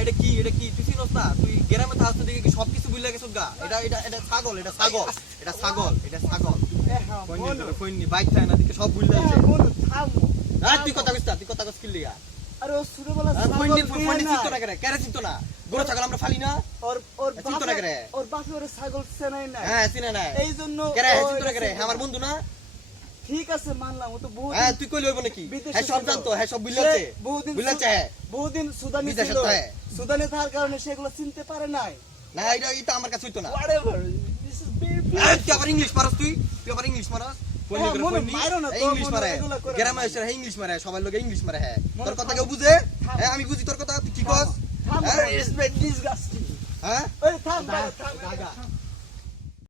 এটা কি তুই চিনস না? তুই গ্রামে থাকতে দেখে কি সবকিছু বুঝলে গেছিস গা। এটা এটা এটা ছাগল এটা ছাগল এটা ছাগল এটা ছাগল। এ হ্যাঁ কইনি বাইক থাকে না দিকে সব বুঝলে এ আছে হ্যাঁ, থামো। আর তুই কথা কইছ তুই কথা কইছ কি লিগা? আরে ও ছোটবেলা আর ছাগল কইনি পেয়ে চিন্তা না। করে কেরে চিন্তা না? গরু ছাগল আমরা ফালি না। ওর ওর চিন্তা না করে। ওর বাপে ওর ছাগল চেনাই নাই। হ্যাঁ চিনে না এই জন্য কেরে চিন্তা না করে? আমার বন্ধু না? ঠিক আছে মানলাম ও তো বহুত হ্যাঁ তুই কইলে হইব নাকি? হ্যাঁ সব জানতো হ্যাঁ সব বুঝলে সে আছে। বহুদিন বুঝলে আছে হ্যাঁ। বহুদিন সুদানি ছিল। হ্যাঁ। থাকার কারণে সেগুলো চিনতে পারে নাই। না এটা এটা আমার কাছে হইতো না। Very তুই আবার ইংলিশ তুই? তুই আবার ইংলিশ হ্যাঁ, হ্যাঁ হ্যাঁ। মনে হ্যাঁ আমি বুঝি তোর কথা তুই কি কস? হ্যাঁ?